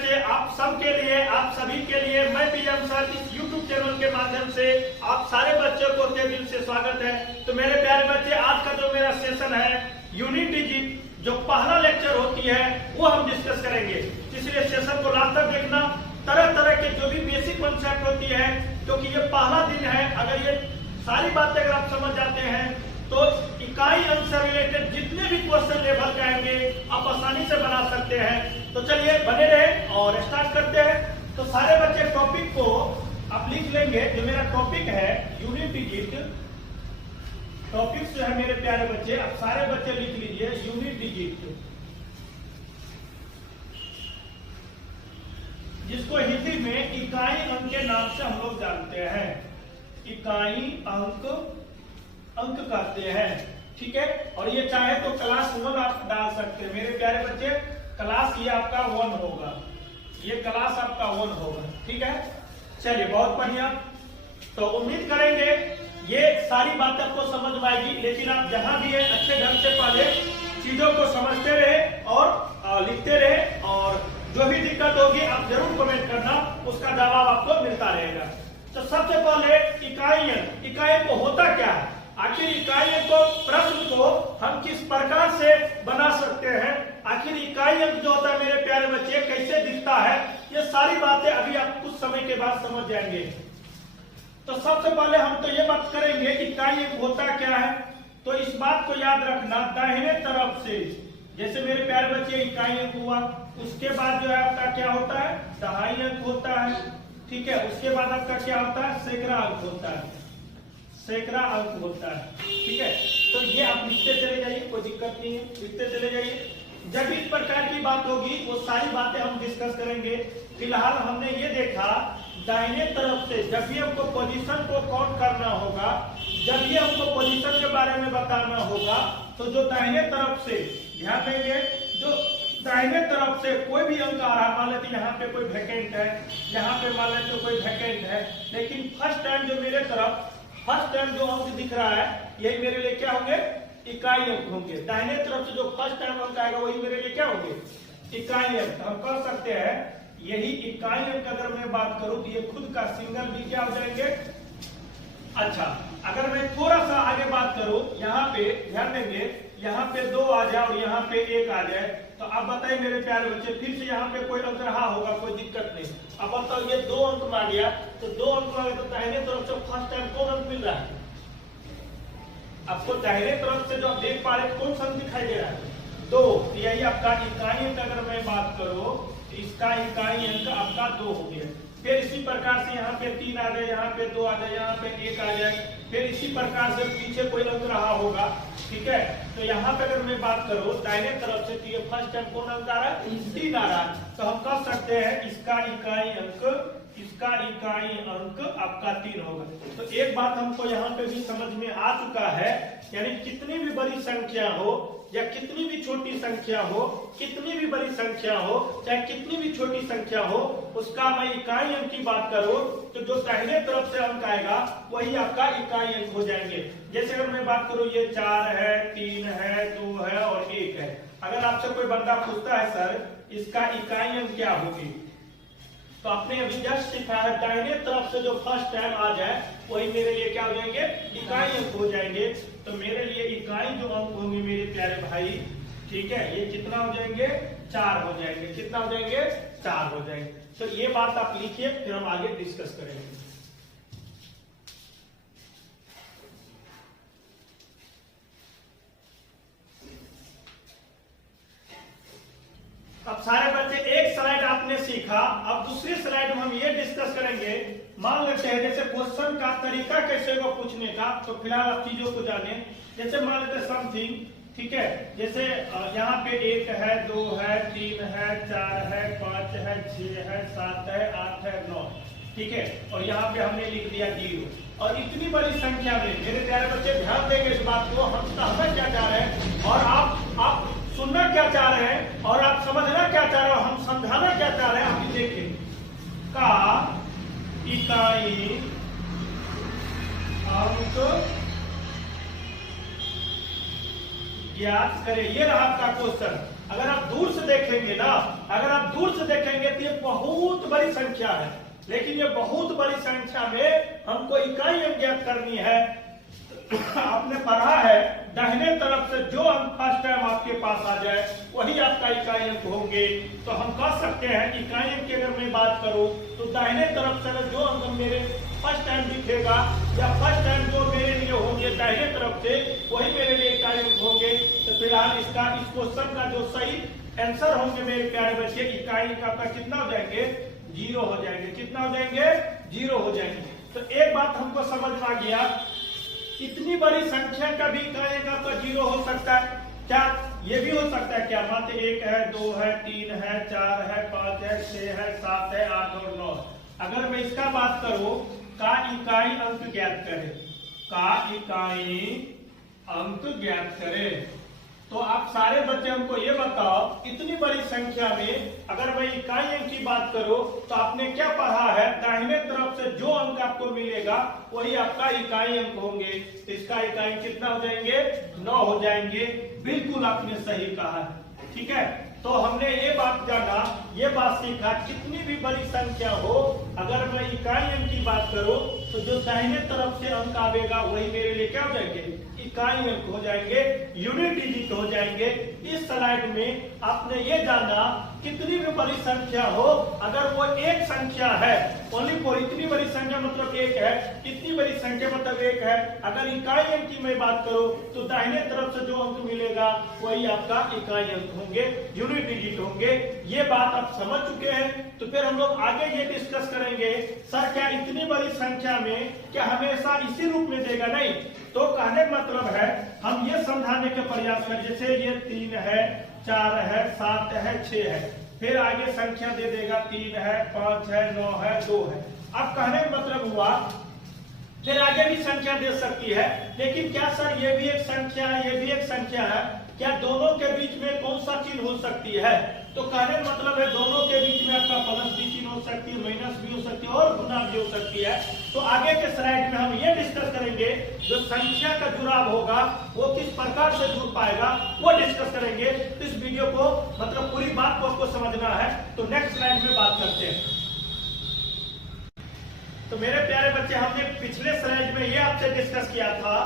बच्चे, आप सबके लिए, आप सभी के लिए मैं पीएम सर इस YouTube चैनल के माध्यम से आप सारे बच्चों को तहे दिल से स्वागत है। तो मेरे प्यारे बच्चे, आज का जो मेरा सेशन है यूनिट डिजिट जो पहला लेक्चर होती है वो हम डिस्कस करेंगे, इसलिए सेशन को लास्ट तक देखना। तरह तरह के जो भी बेसिक कॉन्सेप्ट होती है, क्योंकि ये पहला दिन है, अगर ये सारी बातें अगर आप समझ जाते हैं तो इकाई अंक से रिलेटेड जितने भी क्वेश्चन लेवल के आएंगे आप आसानी से बना सकते हैं। तो चलिए बने रहे और स्टार्ट करते हैं। तो सारे बच्चे टॉपिक को आप लिख लेंगे। जो मेरा टॉपिक है यूनिट डिजिट, टॉपिक जो है मेरे प्यारे बच्चे, आप सारे बच्चे लिख लीजिए यूनिट डिजिट, जिसको हिंदी में इकाई अंक के नाम से हम लोग जानते हैं। इकाई अंक कहते हैं, ठीक है। और ये चाहे तो क्लास 1 आप डाल सकते हैं मेरे प्यारे बच्चे। क्लास ये आपका 1 होगा, ये क्लास आपका 1 होगा, ठीक है। चलिए बहुत बढ़िया। तो उम्मीद करेंगे ये सारी बातें आपको समझ में आएगी, लेकिन आप जहां भी है अच्छे ढंग से पहले चीजों को समझते रहे और लिखते रहे, और जो भी दिक्कत होगी आप जरूर कमेंट करना, उसका जवाब आपको मिलता रहेगा। तो सबसे पहले इकाई को होता क्या है, आखिर इकाई को प्रश्न को हम किस प्रकार से बना सकते हैं, आखिर इकाई अंक जो होता है मेरे प्यारे बच्चे कैसे दिखता है, ये सारी बातें अभी आप कुछ समय के बाद समझ जाएंगे। तो सबसे पहले हम तो ये बात करेंगे इकाई अंक होता क्या है। तो इस बात को याद रखना, दाहिने तरफ से जैसे मेरे प्यारे बच्चे इकाई अंक हुआ, उसके बाद जो है आपका क्या होता है, दहाई अंक होता है, ठीक है। उसके बाद आपका क्या होता है, सैकड़ा अंक होता है, सैकड़ा अंक होता है, ठीक है। तो ये आप लिखते चले जाइए, कोई दिक्कत नहीं है, लिखते चले जाइए। जब इस प्रकार की बात होगी वो सारी बातें हम डिस्कस करेंगे। फिलहाल हमने ये देखा दाहिने तरफ से जब भी हमको पोजीशन को काउंट करना होगा, जब ये हमको पोजीशन के बारे में बताना होगा, तो जो दाहिने तरफ से ध्यान देंगे, जो दाहिने तरफ से कोई भी अंक आ रहा है, मान लेते यहाँ पे कोई वैकेंट है, यहाँ पे मान लेते कोई वैकेंट है, लेकिन फर्स्ट टाइम जो मेरे तरफ फर्स्ट टाइम जो अंक दिख रहा है यही मेरे लिए क्या होंगे, इकाई अंक होंगे। दाहिने तरफ से जो फर्स्ट टाइम अंक आएगा वही मेरे लिए क्या होंगे, इकाई अंक। हम कर सकते हैं यही इकाई अंक। अगर मैं बात करूं तो ये खुद का सिंगल भी क्या हो जाएंगे। अच्छा, अगर मैं थोड़ा सा आगे बात करूं, यहाँ पे ध्यान देंगे, यहाँ पे 2 आ जाए और यहाँ पे 1 आ जाए, तो आप बताइए मेरे प्यारे बच्चे, फिर से यहाँ पे कोई अंक रहा होगा, कोई दिक्कत नहीं। अब बताओ ये 2 अंक में आ गया, तो 2 अंक में तो दाहिने तरफ से फर्स्ट टाइम कौन अंक मिल रहा है आपको, दाहिने तरफ से जो आप देख पा रहे कौन सा अंक दिखाई दे रहा है, 2। यही आपका इकाई अंक। अगर मैं बात करूं तो इसका इकाई अंक आपका 2 हो गया। फिर इसी प्रकार से यहाँ पे 3 आ जाए, यहाँ पे 2 आ जाए, यहाँ पे 1 आ जाए, फिर इसी प्रकार से पीछे कोई अंक रहा होगा, ठीक है। तो यहाँ पे अगर मैं बात करूं दाहिने तरफ से, तो ये फर्स्ट टाइम कौन अंक आ रहा है, 3 आ रहा है। तो हम कह सकते हैं इसका इकाई अंक आपका 3 होगा। तो एक बात हमको यहाँ पे भी समझ में आ चुका है, यानी कितनी भी बड़ी संख्या हो या कितनी भी छोटी संख्या हो, कितनी भी बड़ी संख्या हो चाहे कितनी भी छोटी संख्या हो, उसका मैं इकाई अंक की बात करूं तो जो दाहिने तरफ से अंक आएगा वही आपका इकाई अंक हो जाएंगे। जैसे अगर मैं बात करूं ये 4 है, 3 है, 2 है और 1 है। अगर आपसे कोई बंदा पूछता है सर इसका इकाई अंक क्या होगी, तो आपने अभी जस्ट सीखा है दाहिने तरफ से जो फर्स्ट टाइम आ जाए वही मेरे लिए क्या हो जाएंगे, इकाई अंक हो जाएंगे। तो मेरे लिए इकाई जो अंक होंगे मेरे प्यारे भाई, ठीक है, ये कितना हो जाएंगे, 4 हो जाएंगे। कितना हो जाएंगे, 4 हो जाएंगे। तो ये बात आप लिखिए, फिर हम आगे डिस्कस करेंगे। अब सारे बच्चे एक स्लाइड आपने सीखा, अब दूसरी स्लाइड में हम ये डिस्कस करेंगे। मान लेते हैं जैसे क्वेश्चन का तरीका कैसे होगा पूछने का, तो फिलहाल आप चीजों को जाने। जैसे मान लेते समथिंग, ठीक है, जैसे यहाँ पे 1 है, 2 है, 3 है, 4 है, 5 है, 6 है, 7 है, 8 है, 9, ठीक है। और यहाँ पे हमने लिख दिया 0। और इतनी बड़ी संख्या में मेरे प्यारे बच्चे ध्यान देंगे इस बात को, हम समझना क्या चाह रहे हैं और आप सुनना क्या चाह रहे हैं और आप समझना क्या चाह रहे हो, हम समझाना क्या चाह रहे हैं, आप देखें। का इकाई अंक ज्ञात करें, ये रहा आपका क्वेश्चन। अगर आप दूर से देखेंगे ना, अगर आप दूर से देखेंगे तो ये बहुत बड़ी संख्या है, लेकिन ये बहुत बड़ी संख्या में हमको इकाई अंक ज्ञात करनी है। आपने पढ़ा है दाहिने तरफ से जो अंक फर्स्ट टाइम आपके पास आ जाए वही आपका इकाई अंक होंगे। तो हम कह सकते हैं इकाई अंक की अगर मैं बात करूं तो दाहिने तरफ से जो अंक मेरे फर्स्ट टाइम दिखेगा या फर्स्ट टाइम जो मेरे लिए होंगे दाहिने तरफ से वही मेरे लिए इकाई अंक होंगे। तो फिलहाल इसका इस क्वेश्चन का जो सही आंसर होंगे मेरे प्यारे बच्चे, इकाई अंक आपका कितना हो जाएंगे? 0 हो जाएंगे। कितना हो जाएंगे? 0 हो जाएंगे। तो एक बात हमको समझ में आ गया, इतनी बड़ी संख्या का भी इकाई अंक आपका 0 हो सकता है क्या? ये भी हो सकता है क्या? मात्र 1 है, 2 है, 3 है, 4 है, 5 है, 6 है, 7 है, 8 और 9। अगर मैं इसका बात करूं का इकाई अंक ज्ञात करें, का इकाई अंक ज्ञात करें, तो आप सारे बच्चे हमको ये बताओ इतनी बड़ी संख्या में अगर मैं इकाई अंक की बात करूं तो आपने क्या पढ़ा है? दाहिने तरफ से जो अंक आपको मिलेगा वही आपका इकाई अंक होंगे। तो इसका इकाई कितना हो जाएंगे? 9 हो जाएंगे। बिल्कुल आपने सही कहा है। ठीक है, तो हमने ये बात जाना, ये बात सीखा, कितनी भी बड़ी संख्या हो अगर मैं इकाई अंक की बात करूं तो जो दाहिने तरफ से अंक आवेगा वही मेरे लिए क्या हो जाएंगे? इकाई अंक हो जाएंगे, यूनिट डिजिट हो जाएंगे। इस स्लाइड में आपने ये जाना कितनी भी बड़ी संख्या हो अगर वो एक संख्या है, ओनली फॉर इतनी बड़ी संख्या मतलब 1 है, कितनी बड़ी संख्या मतलब 1 है। अगर इकाई अंक की मैं बात करूं तो दाहिने तरफ से जो अंक मिलेगा वही आपका इकाई अंक होंगे, यूनिट डिजिट होंगे। ये बात आप समझ चुके हैं। तो फिर हम लोग आगे ये डिस्कस करेंगे, सर क्या इतनी बड़ी संख्या में क्या हमेशा इसी रूप में देगा? नहीं। तो कहने का मतलब है हम ये समझाने के प्रयास करें, जैसे ये 3 है, 4 है, 7 है, 6 है, फिर आगे संख्या दे देगा 3 है, 5 है, 9 है, 2 है। अब कहने का मतलब हुआ फिर आगे भी संख्या दे सकती है, लेकिन क्या सर ये भी एक संख्या है, ये भी एक संख्या है, क्या दोनों के बीच में कौन सा चिन्ह हो सकती है? तो कहने का मतलब है दोनों के बीच में आपका प्लस भी चिन्ह हो सकती है, माइनस भी हो सकती है और गुना भी हो सकती है। तो आगे के स्लाइड में हम ये डिस्कस करेंगे जो संख्या का जुड़ाव होगा वो किस प्रकार से जुड़ पाएगा वो डिस्कस करेंगे। तो इस वीडियो को मतलब पूरी बात को आपको समझना है, तो नेक्स्ट स्लाइड में बात करते हैं। तो मेरे प्यारे बच्चे, हमने पिछले स्लाइड में ये आपसे डिस्कस किया था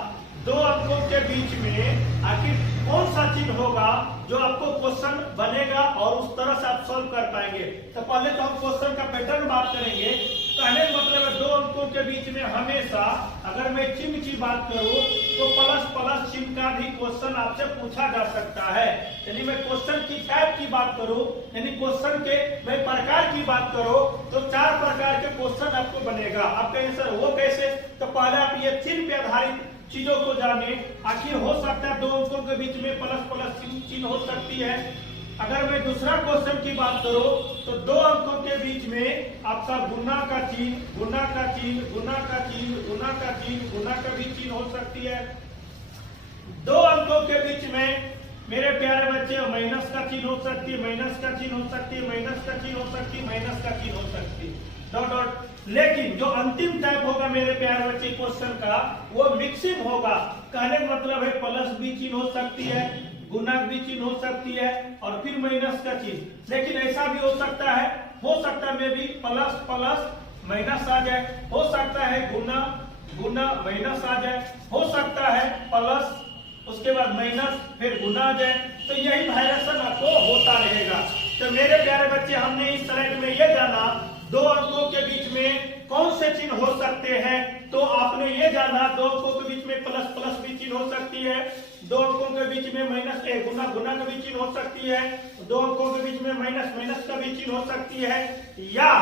दो अंकों के बीच में आखिर कौन सा चिन्ह होगा जो आपको क्वेश्चन बनेगा और उस तरह से आप सॉल्व कर पाएंगे। तो पहले तो हम क्वेश्चन का पैटर्न बात करेंगे। कहने का मतलब है दो अंकों के बीच में हमेशा अगर मैं चिन्ह की बात करूं तो प्लस प्लस चिन्ह का भी क्वेश्चन आपसे पूछा जा सकता है। यानी मैं क्वेश्चन की टाइप की बात करूं, यानी क्वेश्चन के मैं प्रकार की बात करूं तो 4 प्रकार के क्वेश्चन आपको बनेगा। आप कहेंगे सर वो कैसे? तो पहले आप ये चिन्ह पे आधारित चीजों को जाने। आखिर हो सकता है दो अंकों के बीच में प्लस प्लस चिन्ह हो सकती है। अगर मैं दूसरा क्वेश्चन की बात करूं तो दो अंकों के बीच में आपका गुना का चिन्ह, गुना का चिन्ह, गुना का चिन्ह, गुना का चिन्ह, गुना का भी चिन्ह हो सकती है। दो अंकों के बीच में मेरे प्यारे बच्चे माइनस का चिन्ह हो सकती है, माइनस का चिन्ह हो सकती है, माइनस का चिन्ह हो सकती है, माइनस का चिन्ह हो सकती है, डॉट डॉट। लेकिन जो अंतिम टाइप होगा मेरे प्यारे बच्चे क्वेश्चन का वो मिक्सिंग होगा। कहने का मतलब है प्लस भी चिन्ह हो सकती है, गुना भी चिन्ह हो सकती है और फिर माइनस का चिन्ह। लेकिन ऐसा भी हो सकता है मे भी प्लस प्लस माइनस आ जाए, हो सकता है गुना गुना माइनस आ जाए, हो सकता है प्लस उसके बाद माइनस फिर गुना आ जाए। तो यही वायरेशन आपको होता रहेगा। तो मेरे प्यारे बच्चे, हमने इस स्लाइड में ये जाना दो अंकों के बीच में कौन से चिन्ह हो सकते हैं। तो आपने ये जाना दो अंकों के बीच में प्लस प्लस भी चिन्ह हो सकती है, दो अंकों के बीच में माइनस गुना गुना का भी चिन्ह हो सकती है, दो अंकों के बीच में माइनस माइनस का भी चिन्ह हो सकती है, या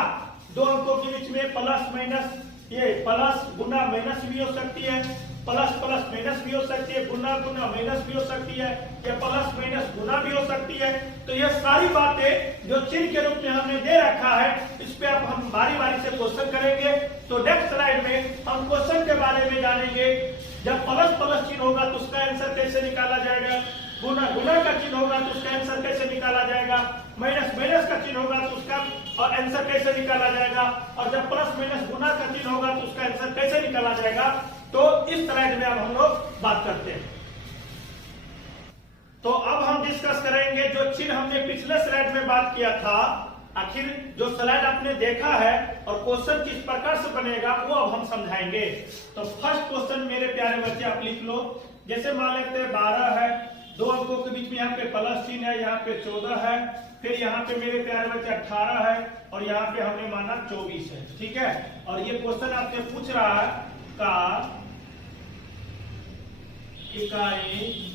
दो अंकों के बीच में प्लस माइनस ये प्लस गुना माइनस भी हो सकती है, प्लस प्लस माइनस भी हो सकती है, गुना गुना माइनस भी हो सकती है, या प्लस माइनस गुना भी हो सकती है। तो ये सारी बातें जो चिन्ह के रूप में हमने दे रखा है इस पे अब हम बारी बारी से क्वेश्चन करेंगे। तो नेक्स्ट स्लाइड में हम क्वेश्चन के बारे में जानेंगे। जब प्लस प्लस चिन्ह होगा तो उसका आंसर कैसे निकाला जाएगा, गुना गुना का चिन्ह होगा तो उसका आंसर कैसे निकाला जाएगा, माइनस माइनस का चिन्ह होगा तो उसका और आंसर कैसे निकाला जाएगा, और जब प्लस माइनस गुना का चिन्ह होगा तो उसका आंसर कैसे निकाला जाएगा। तो इस स्लाइड में अब हम लोग बात करते हैं। तो अब हम डिस्कस करेंगे जो चिन्ह हमने पिछले स्लाइड में बात किया था। आखिर जो स्लाइड आपने देखा है और क्वेश्चन किस प्रकार से बनेगा वो अब हम समझाएंगे। तो फर्स्ट क्वेश्चन मेरे प्यारे बच्चे आप लिख लो। जैसे मान लेते हैं 12 है, 2 अंकों के बीच में यहाँ पे प्लस चिन्ह है, यहाँ पे 14 है, फिर यहाँ पे मेरे प्यारे बच्चे 18 है और यहाँ पे हमने माना 24 है। ठीक है, और ये क्वेश्चन आपसे पूछ रहा है का इकाई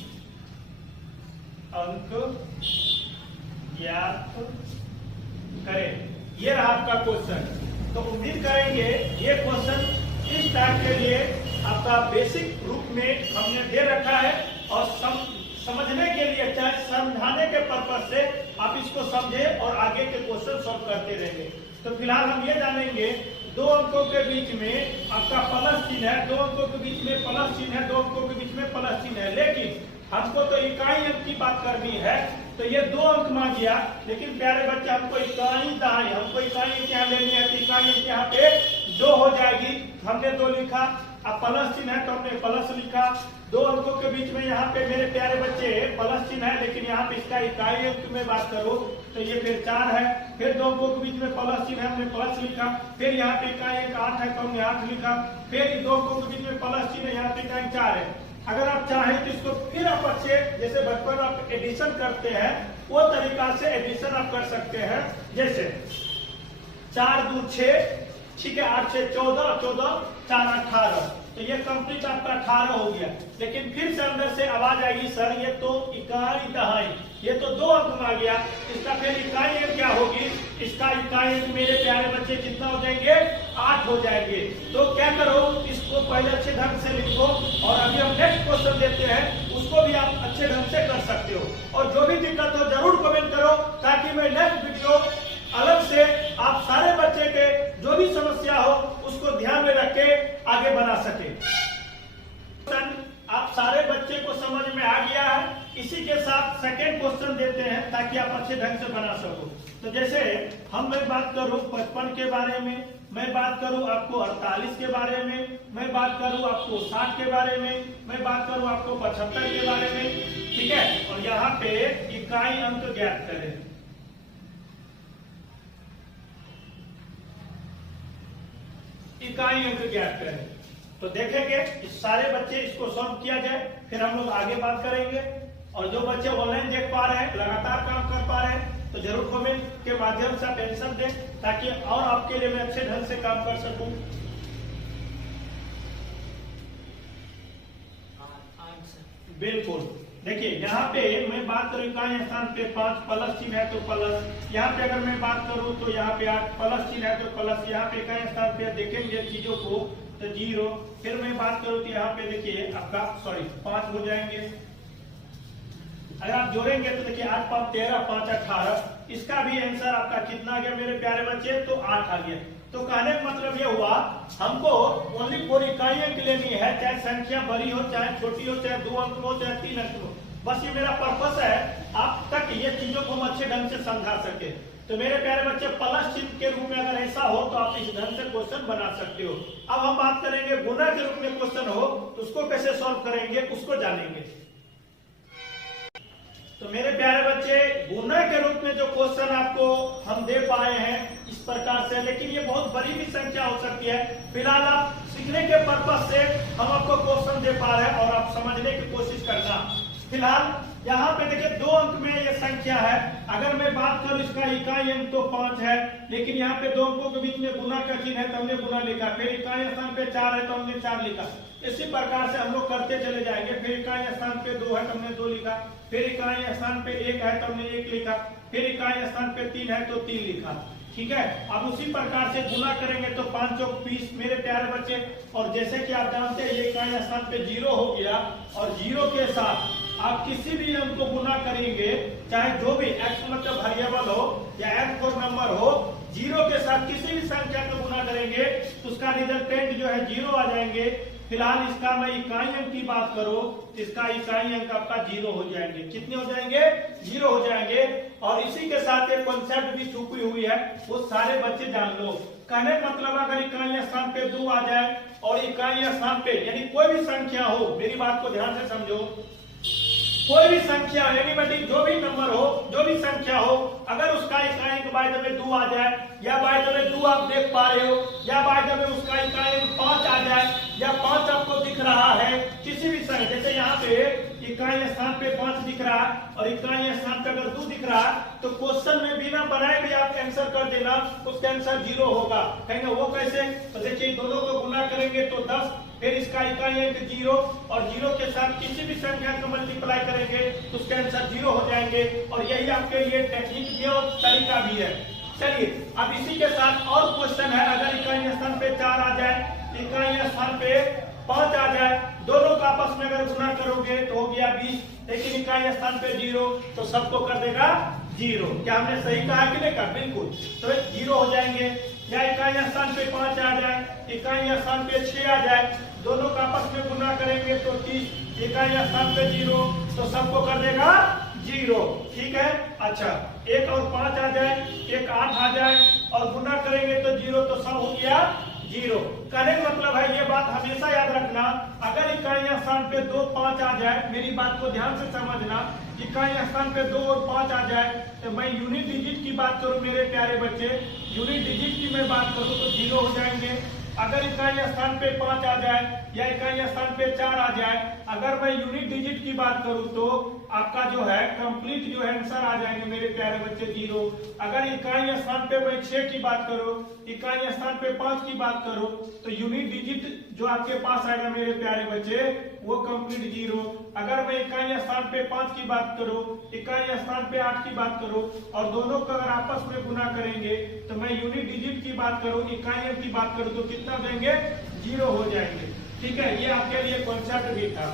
अंक ज्ञात करें। ये रहा आपका क्वेश्चन। तो उम्मीद करेंगे ये क्वेश्चन इस टाइप के लिए आपका बेसिक रूप में हमने दे रखा है और समझने के लिए चाहे समझाने के पर्पज से आप इसको समझे और आगे के क्वेश्चन सॉल्व करते रहेंगे। तो फिलहाल हम ये जानेंगे 2 अंकों के बीच में आपका प्लस चिन्ह है, 2 अंकों के बीच में प्लस चिन्ह है, 2 अंकों के बीच में प्लस चिन्ह है, लेकिन हमको तो इकाई अंक की बात करनी है। तो ये 2 अंक मान गया, लेकिन प्यारे बच्चे हमको इकाई दहाई, हमको इकाई अंक यहाँ लेनी है। तो इकाई अंक यहाँ पे 2 हो जाएगी, हमने 2 लिखा। अब प्लस चिन्ह है तो हमने प्लस लिखा। 2 अंकों के बीच में यहाँ पे मेरे प्यारे बच्चे प्लस चिन्ह है, लेकिन यहाँ पे इसका इकाई अंक में बात करो तो ये फिर 4 है। फिर 2 अंकों के बीच में प्लस चिन्ह है, हमने प्लस लिखा। फिर यहाँ पे इकाई अंक 8 है तो हमने 8 लिखा। फिर 2 अंकों के बीच में प्लस चिन्ह है, यहाँ पे इकाई 4 है। अगर आप चाहें तो इसको फिर आप अच्छे जैसे बचपन आप एडिशन करते हैं वो तरीका से एडिशन आप कर सकते हैं। जैसे 4 2 6, ठीक है, 8 6 14, 14 4 18, तो ये कंप्लीट आपका 18 हो गया। लेकिन फिर से अंदर से आवाज आएगी सर ये तो इकाई दहाई, ये तो 2 अंक में आ गया, इसका फिर इकाई अंक क्या होगी? इसका इकाई अंक मेरे प्यारे बच्चे कितना हो जाएंगे? 8 हो जाएंगे। तो क्या करो, इसको पहले अच्छे ढंग से लिखो और अभी हम नेक्स्ट क्वेश्चन देते हैं, उसको भी आप अच्छे ढंग से कर सकते हो। और जो भी दिक्कत हो जरूर कमेंट करो ताकि मैं नेक्स्ट वीडियो अलग से आप सारे बच्चे के जो भी समस्या हो उसको ध्यान में रख के आगे बढ़ा सके। आप सारे बच्चे को समझ में आ गया है। इसी के साथ सेकेंड क्वेश्चन देते हैं ताकि आप अच्छे ढंग से बना सको। तो जैसे मैं बात करूं 55 के बारे में, मैं बात करूं आपको 48 के बारे में, मैं बात करूं आपको 60 के बारे में, मैं बात करूं आपको 75 के बारे में, ठीक है। और यहाँ पे इकाई अंक ज्ञात करें। इकाई अंक ज्ञात करें तो देखेंगे सारे बच्चे इसको सॉल्व किया जाए, फिर हम लोग आगे बात करेंगे। और जो बच्चे ऑनलाइन देख पा रहे हैं, लगातार काम कर पा रहे हैं, तो जरूर कमेंट के माध्यम से आप आंसर दें ताकि और आपके लिए मैं अच्छे ढंग से काम कर सकूं। बिल्कुल, देखिए यहाँ पे मैं बात करूं इकाई स्थान पे 5 प्लस चिन्ह है तो प्लस, यहाँ पे अगर मैं बात करूं तो यहाँ पे 8 प्लस चिन्ह है तो प्लस, यहाँ पे इकाई स्थान पे देखेंगे चीजों को तो 0। फिर मैं बात करूं तो यहाँ पे देखिए आपका 5 हो जाएंगे। अगर आप जोड़ेंगे तो देखिए 8 5 13, 5 18, इसका भी आंसर आपका कितना आ गया मेरे प्यारे बच्चे? तो 8 आ गया। तो कहने का मतलब ये हुआ हमको ओनली 4 इकाई अंक लेनी है, चाहे संख्या बड़ी हो चाहे छोटी हो, चाहे 2 अंक हो चाहे 3 अंक हो। बस ये मेरा पर्पस है आप तक ये चीजों को हम अच्छे ढंग से समझा सके। तो मेरे प्यारे बच्चे प्लस चिन्ह के रूप में अगर ऐसा हो तो आप इस ढंग से क्वेश्चन बना सकते हो। अब हम बात करेंगे गुना के रूप में क्वेश्चन हो तो उसको कैसे सॉल्व करेंगे उसको जानेंगे। तो मेरे प्यारे बच्चे गुना के रूप में जो क्वेश्चन आपको हम दे पाए हैं इस प्रकार से, लेकिन ये बहुत बड़ी भी संख्या हो सकती है। फिलहाल आप सीखने के पर्पज से हम आपको क्वेश्चन दे पा रहे हैं और आप समझने की कोशिश करना। फिलहाल यहाँ पे देखिए 2 अंक में ये संख्या है। अगर मैं बात करूं इसका इकाई अंक तो 5 है, लेकिन यहाँ पे 2 अंकों के बीच में गुना का चिन्ह है तो हमने गुना लिखा। फिर इकाई स्थान पे 4 है तो हमने 4 लिखा। इसी प्रकार से हम लोग करते चले जाएंगे। फिर इकाई स्थान पे 2 है तो हमने 2 लिखा। फिर इकाई स्थान पे 1 है तो हमने 1 लिखा। फिर इकाई स्थान पे 3 है तो 3 लिखा। ठीक है, अब उसी प्रकार से गुना करेंगे तो 5 चौक 20 मेरे प्यारे बच्चे। और जैसे कि आप जानते हैं ये इकाई स्थान पे 0 हो गया और 0 के साथ आप किसी भी अंक को गुना करेंगे, चाहे जो भी x मतलब वेरिएबल हो या x कोई नंबर हो, 0 के साथ किसी भी संख्या को गुना करेंगे तो उसका रिजल्टेंट जो है 0 आ जाएंगे। फिलहाल इसका मैं इकाई अंक की बात करूं, इसका इकाई अंक आपका 0 हो जाएंगे। कितने हो जाएंगे? 0 हो जाएंगे। और इसी के साथ एक कॉन्सेप्ट भी छुपी हुई है, वो सारे बच्चे जान लो। कहने मतलब अगर इकाई स्थान पे 2 आ जाए और इकाई स्थान पे यानी कोई भी संख्या हो, मेरी बात को ध्यान से समझो, कोई भी संख्या एनीबॉडी जो भी नंबर हो, जो भी संख्या हो, अगर उसका इकाई बाय द वे 2 आ जाए, या बाय द वे 2 आप देख पा रहे हो, या बाय द वे उसका इकाई 5 आ जाए, या 5 आपको दिख रहा है, किसी भी संख्या, जैसे यहाँ पे इकाई स्थान पे 5 दिख रहा है और इकाई स्थान पे अगर 2 दिख रहा है, तो क्वेश्चन में बिना बनाए भी आप आंसर कर देना, उसका आंसर 0 होगा। कहेंगे वो कैसे? तो देखिए दोनों को गुना करेंगे तो 10, फिर इसका इकाई अंक 0 और 0 के साथ किसी भी संख्या को मल्टीप्लाई करेंगे तो उसके आंसर 0 हो जाएंगे। और यही आपके लिए टेक्निक भी है और तरीका भी है। चलिए अब इसी के साथ और क्वेश्चन है, अगर इकाई स्थान पे 4 आ जाए, इकाई स्थान पे 5 आ जाए, दोनों का आपस में अगर गुना करोगे तो हो गया 20, लेकिन इकाई स्थान पे 0 तो सबको कर देगा 0। क्या हमने सही कहा कि नहीं कहा? बिल्कुल, तो 0 हो जाएंगे। या इकाई स्थान पे 5 आ जाए, इकाई स्थान पे 6 आ जाए, दोनों का आपस में गुना करेंगे तो 30, इकाई स्थान पे 0 तो सबको कर देगा 0। ठीक है, अच्छा 1 और 5 आ जाए, 1 8 आ जाए और गुना करेंगे तो 0 तो सब हो गया 0। कहने का मतलब है, ये बात हमेशा याद रखना, अगर इकाई स्थान पे 2 5 आ जाए, मेरी बात को ध्यान से समझना, इकाई स्थान पे 2 और 5 आ जाए तो मैं यूनिट डिजिट की बात करूं मेरे प्यारे बच्चे, यूनिट डिजिट की मैं बात करूं तो 0 हो जाएंगे। अगर इकाई स्थान पे 5 आ जाए या इकाई स्थान पे 4 आ जाए, अगर मैं यूनिट डिजिट की बात करूं तो आपका जो है कंप्लीट जो है आंसर आ जाएंगे मेरे प्यारे बच्चे 0। अगर इकाई स्थान पे मैं 6 की बात करूं, इकाई स्थान पे 5 की बात करूं तो यूनिट डिजिट जो आपके पास आएगा मेरे प्यारे बच्चे वो कंप्लीट 0। अगर मैं इकाई स्थान पे 5 की बात करूं, इकाई स्थान पे 8 की बात करूं और दोनों को अगर आपस में गुना करेंगे तो मैं यूनिट डिजिट की बात करूं, इकाइयों की बात करूं तो कितना देंगे? 0 हो जाएंगे। ठीक है, ये आपके लिए कॉन्सेप्ट भी था।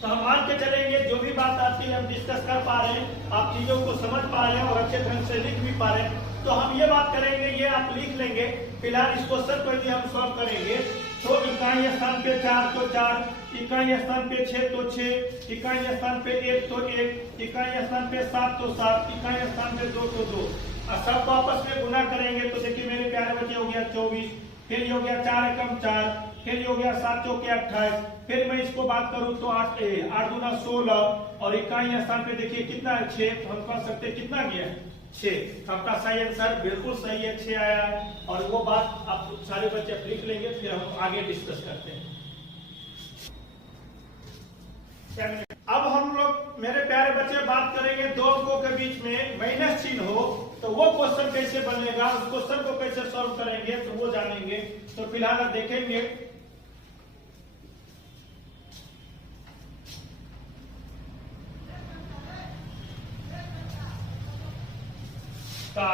तो हम मान के चलेंगे जो भी बात आज की हम डिस्कस कर पा रहे हैं, आप चीजों को समझ पा रहे हैं और अच्छे ढंग से लिख भी पा रहे हैं, तो हम ये बात करेंगे, ये आप लिख लेंगे। फिलहाल इस क्वेश्चन को यदि हम सॉल्व करेंगे तो इकाई स्थान पे 4 तो 4, इकाई स्थान पे 6 तो 6, इकाई स्थान पे 1 तो 1, इकाई स्थान पे 7 तो 7, इकाई स्थान पे 2 तो 2। और सबको आपस में गुना करेंगे तो देखिए मेरे प्यारे बच्चे हो गया 24, फिर ये हो गया 4 एकम 4, फिर ये हो गया 7 चौके 28, फिर मैं इसको बात करूं तो 8 दूना 16 और इकाई स्थान पे देखिए कितना है 6, तो हम कह सकते कितना गया 6। आपका सही आंसर बिल्कुल सही है, 6 आया। और वो बात आप सारे बच्चे लिख लेंगे, फिर हम आगे डिस्कस करते हैं। अब हम लोग मेरे प्यारे बच्चे बात करेंगे दो अंकों के बीच में माइनस चिन्ह हो तो वो क्वेश्चन कैसे बनेगा, उस क्वेश्चन को कैसे सॉल्व करेंगे तो वो जानेंगे। तो फिलहाल देखेंगे का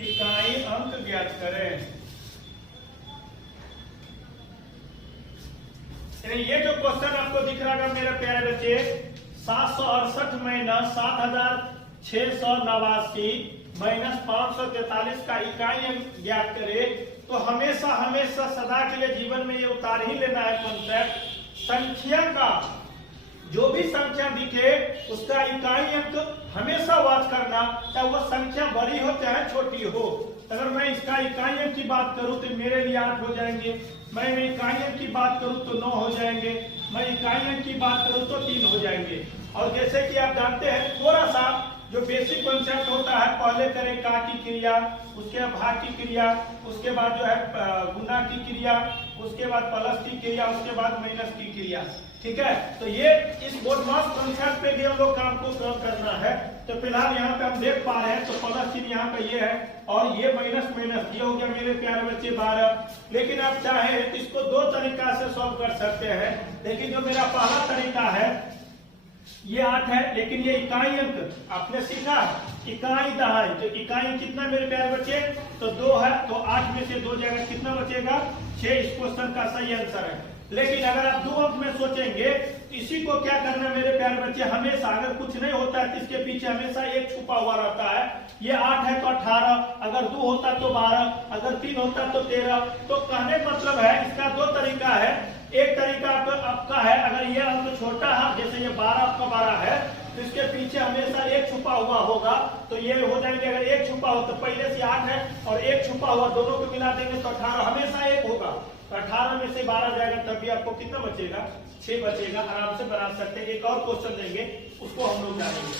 इकाई अंक ज्ञात करें। ये जो क्वेश्चन आपको दिख रहा है मेरे प्यारे बच्चे, 768 माइनस 7689 माइनस 543 का इकाई अंक ज्ञात करे, तो हमेशा हमेशा सदा के लिए जीवन में ये उतार ही लेना है कॉन्सेप्ट। संख्या का जो भी संख्या दिखे उसका इकाई अंक हमेशा वाच करना, चाहे वो संख्या बड़ी हो चाहे छोटी हो। अगर मैं इसका इकाई अंक की बात करूं तो मेरे लिए 8 हो जाएंगे, मैं इकाई अंक की बात करूं तो 9 हो जाएंगे, मैं इकाई अंक की बात करूं तो 3 हो जाएंगे। और जैसे कि आप जानते हैं थोड़ा सा जो बेसिक कॉन्सेप्ट होता है, पहले करें का की क्रिया, उसके बाद भाग की क्रिया, उसके बाद जो है गुना की क्रिया, उसके बाद प्लस की क्रिया, उसके बाद माइनस की क्रिया। ठीक है, तो ये इस बोडमास कॉन्सेप्ट पे भी हम लोग काम को सॉल्व करना है। तो फिलहाल यहाँ पे हम देख पा रहे हैं तो प्लस चिन्ह यहाँ पे ये है और ये माइनस माइनस ये हो गया मेरे प्यारे बच्चे 12। लेकिन आप चाहे तो इसको दो तरीका से सॉल्व कर सकते हैं, लेकिन जो मेरा पहला तरीका है ये 8 है, लेकिन ये इकाई अंक आपने सीखा इकाई दहाई, तो इकाई कितना मेरे प्यारे बच्चे तो 2 है, तो 8 में से 2 जाएगा कितना बचेगा 6। इस क्वेश्चन का सही आंसर है। लेकिन अगर आप 2 अंक में सोचेंगे इसी को क्या करना मेरे प्यारे बच्चे, हमेशा अगर कुछ नहीं होता है तो इसके पीछे हमेशा एक छुपा हुआ रहता है। ये 8 है तो 18, अगर 2 होता तो 12, अगर 3 होता तो 13। तो कहने मतलब है इसका 2 तरीका है। एक तरीका आपका है अगर ये अंक छोटा है, जैसे ये 12 आपका 12 है, तो इसके पीछे हमेशा एक छुपा हुआ होगा, तो ये हो जाएंगे। अगर एक छुपा हो तो पहले से 8 है और एक छुपा हुआ, दोनों को मिला देंगे तो 18 हमेशा एक होगा। तो 18 में से 12 जाएगा तब भी आपको कितना बचेगा, 6 बचेगा। आराम से बना सकते हैं। एक और क्वेश्चन देंगे, उसको हम लोग जानेंगे।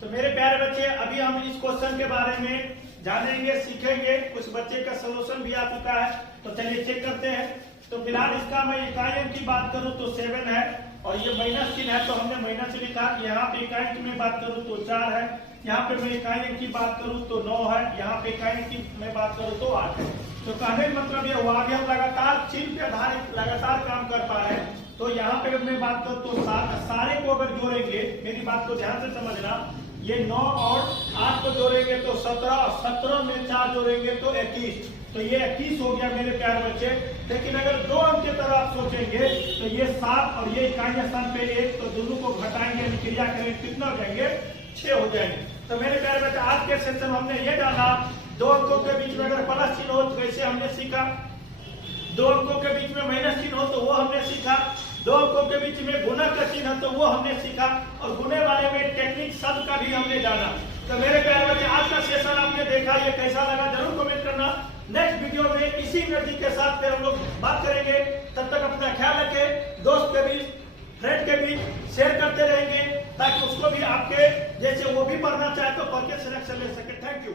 तो मेरे प्यारे बच्चे, अभी हम इस क्वेश्चन के बारे में जानेंगे, सीखेंगे। कुछ बच्चे का सोल्यूशन भी आ चुका है, तो चलिए चेक करते हैं। तो फिलहाल इसका मैं इकाई अंक की बात करूं तो 7 है, और ये माइनस चिन्ह है तो हमने माइनस लिखा। यहाँ पे इकाई अंक में बात करूं तो 4 है, यहाँ पे मैं इकाई अंक की बात करूं तो 9 है, यहाँ पे इकाई अंक की मैं बात करूं तो 8 है। तो कहने का मतलब ये हुआ कि हम लगातार चिन्ह पे आधारित लगातार काम कर पा रहे हैं। तो यहाँ पे मैं बात करूं तो सारे को अगर जोड़ेंगे, मेरी बात को ध्यान से समझना, ये 9 और 8 को जोड़ेंगे तो 17, और 17 में 4 जोड़ेंगे तो 21। तो ये 21 हो गया मेरे प्यारे बच्चे। लेकिन अगर 2 अंक की तरह आप सोचेंगे तो ये 7 और ये इकाई स्थान पे 1, तो दोनों को घटाएंगे, क्रिया करेंगे, कितना हो जाएंगे, 6 हो जाएंगे। तो मेरे प्यारे बच्चे, आज के सेशन हमने ये जाना, 2 अंकों के बीच में अगर प्लस चिन्ह हो तो कैसे हमने सीखा, 2 अंकों के बीच में माइनस चिन्ह हो तो वो हमने सीखा, 2 अंकों के बीच में गुणक का चिन्ह तो वो हमने सीखा, और गुणे वाले में टेक्निक शब्द का भी हमने जाना। तो मेरे प्यारे बच्चे, आज का सेशन आपने देखा, ये कैसा लगा जरूर कमेंट करना। नेक्स्ट वीडियो में इसी एनर्जी के साथ फिर हम लोग बात करेंगे। तब तक अपना ख्याल रखें, दोस्त के बीच, फ्रेंड के बीच शेयर करते रहेंगे, ताकि उसको भी आपके जैसे वो भी पढ़ना चाहे तो पढ़ के सिलेक्शन ले सके। Thank you.